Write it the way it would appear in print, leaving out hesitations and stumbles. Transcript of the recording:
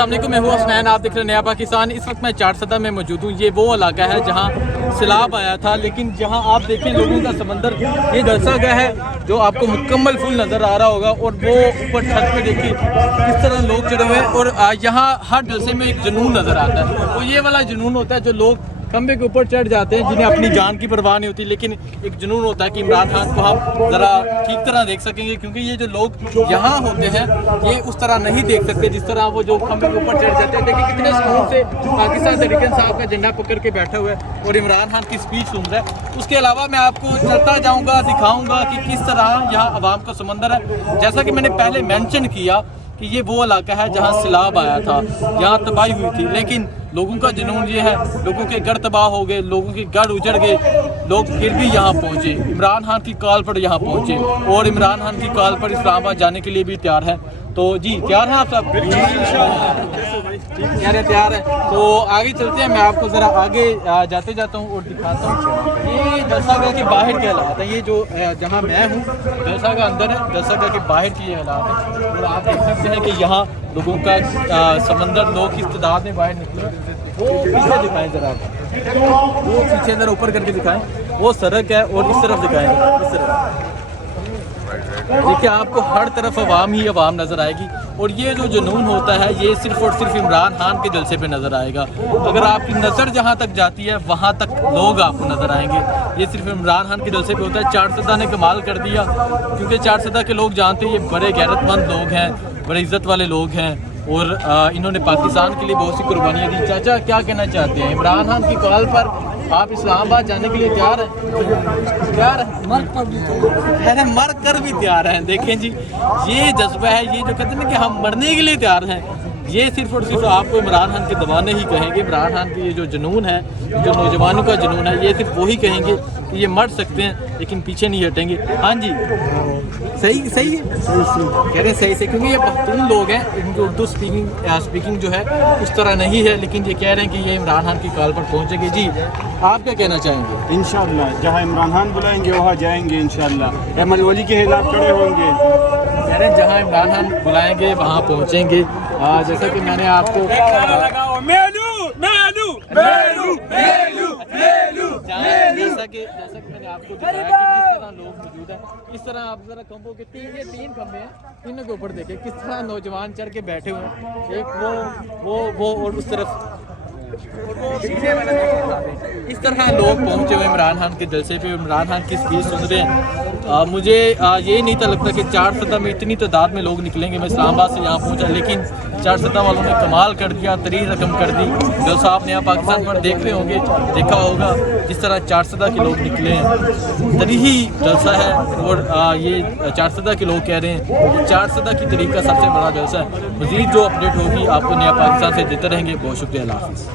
अस्सलाम वालेकुम, मैं हूँ हसनैन, आप देख रहे हैं नया पाकिस्तान। इस वक्त मैं चारसदा में मौजूद हूँ। ये वो इलाका है जहाँ सैलाब आया था, लेकिन जहाँ आप देखें लोगों का समंदर, ये जलसा गया है जो आपको मुकम्मल फुल नज़र आ रहा होगा। और वो ऊपर छत पे देखिए किस तरह लोग चढ़े हुए हैं। और यहाँ हर जलसे में एक जुनून नज़र आता है। तो ये वाला जुनून होता है जो लोग खंबे के ऊपर चढ़ जाते हैं, जिन्हें अपनी जान की परवाह नहीं होती, लेकिन एक जुनून होता है कि इमरान खान को हम ज़रा ठीक तरह देख सकेंगे। क्योंकि ये जो लोग यहाँ होते हैं ये उस तरह नहीं देख सकते जिस तरह वो जो खंबे के ऊपर चढ़ जाते हैं। देखिए कितने सुकून से पाकिस्तान तहरीक इंसाफ का झंडा पकड़ के बैठा हुआ है और इमरान खान की स्पीच सुन रहा है। उसके अलावा मैं आपको चलता जाऊँगा, दिखाऊँगा कि किस तरह यहाँ आवाम का समंदर है। जैसा कि मैंने पहले मैंशन किया कि ये वो इलाका है जहाँ सैलाब आया था, यहाँ तबाही हुई थी, लेकिन लोगों का जुनून ये है, लोगों के घर तबाह हो गए, लोगों के घर उजड़ गए, लोग फिर भी यहाँ पहुँचे, इमरान खान की कॉल पर यहाँ पहुँचे और इमरान खान की कॉल पर इस्लामाबाद जाने के लिए भी तैयार है। तो जी तैयार हैं आप सब? तैयार है। तो आगे चलते हैं, मैं आपको ज़रा आगे जाते जाता हूँ और दिखाता हूँ ये जलसागाह के बाहर के हालात है। ये जो जहाँ मैं हूँ जलसागाह अंदर है, जलसागाह के बाहर की ये हालात है। और आप देख सकते हैं कि यहाँ लोगों का समंदर, लोग किस तादाद में बाहर निकले। वो पीछे दिखाएं ज़रा, वो पीछे ज़रा ऊपर करके दिखाएं, वो सड़क है और इस तरफ दिखाएं, इस तरफ देखिए आपको हर तरफ अवाम ही अवाम नज़र आएगी। और ये जो जुनून होता है ये सिर्फ और सिर्फ इमरान खान के जलसे पे नज़र आएगा। अगर आपकी नज़र जहाँ तक जाती है वहाँ तक लोग आपको नज़र आएंगे। ये सिर्फ इमरान खान के जलसे पे होता है। चारसदा ने कमाल कर दिया, क्योंकि चारसदा के लोग जानते हैं ये बड़े गैरतमंद लोग हैं, बड़े इज़्ज़त वाले लोग हैं और इन्होंने पाकिस्तान के लिए बहुत सी कुर्बानियाँ दी। चाचा क्या कहना चाहते हैं? इमरान खान की कॉल पर आप इस्लामाबाद जाने के लिए तैयार हैं? तैयार हैं? मर कर भी तैयार हैं। देखें जी, ये जज्बा है, ये जो कहते हैं ना कि हम मरने के लिए तैयार हैं, ये सिर्फ और सिर्फ आपको इमरान खान के दबाने ही कहेंगे। इमरान खान की ये जो जुनून है, जो नौजवानों का जुनून है, ये सिर्फ वही कहेंगे कि ये मर सकते हैं लेकिन पीछे नहीं हटेंगे। हाँ जी, सही सही है, कह रहे सही से, क्योंकि ये पख्तून लोग हैं, इनकी उर्दू स्पीकिंग जो है उस तरह नहीं है, लेकिन ये कह रहे हैं कि ये इमरान खान की कॉल पर पहुँचेंगे। जी आप क्या कहना चाहेंगे? इंशाअल्लाह जहाँ इमरान खान बुलाएंगे वहाँ जाएंगे इंशाअल्लाह। अहमद वली के खिलाफ खड़े होंगे। कह रहे हैं जहाँ इमरान खान बुलाएंगे वहाँ पहुँचेंगे। जैसा कि मैंने आपको जैसा कि मैंने आपको बताया कि किस तरह लोग मौजूद हैं, इस तरह आप जरा खंभों के तीन खंभे हैं, तीनों के ऊपर देखें किस तरह नौजवान चढ़ के बैठे हुए हैं। एक वो और उस तरफ इस तरह लोग पहुंचे हुए इमरान खान के जलसे पे, इमरान खान की स्पीच सुन रहे हैं। मुझे ये नहीं था लगता कि चारसदा में इतनी तादाद में लोग निकलेंगे। मैं इस्लामाबाद से यहाँ पहुँचा, लेकिन चारसदा वालों ने कमाल कर दिया, तरी रकम कर दी। जो साहब नया पाकिस्तान पर देख रहे होंगे, देखा होगा जिस तरह चारसदा के लोग निकले हैं, तरी ही जलसा है। और ये चारसदा के लोग कह रहे हैं चारसदा की तरीक का सबसे बड़ा जलसा है। मज़ीद जो अपडेट होगी आपको नया पाकिस्तान से देते रहेंगे। बहुत शुक्रिया, अल्लाह हाफ़िज़।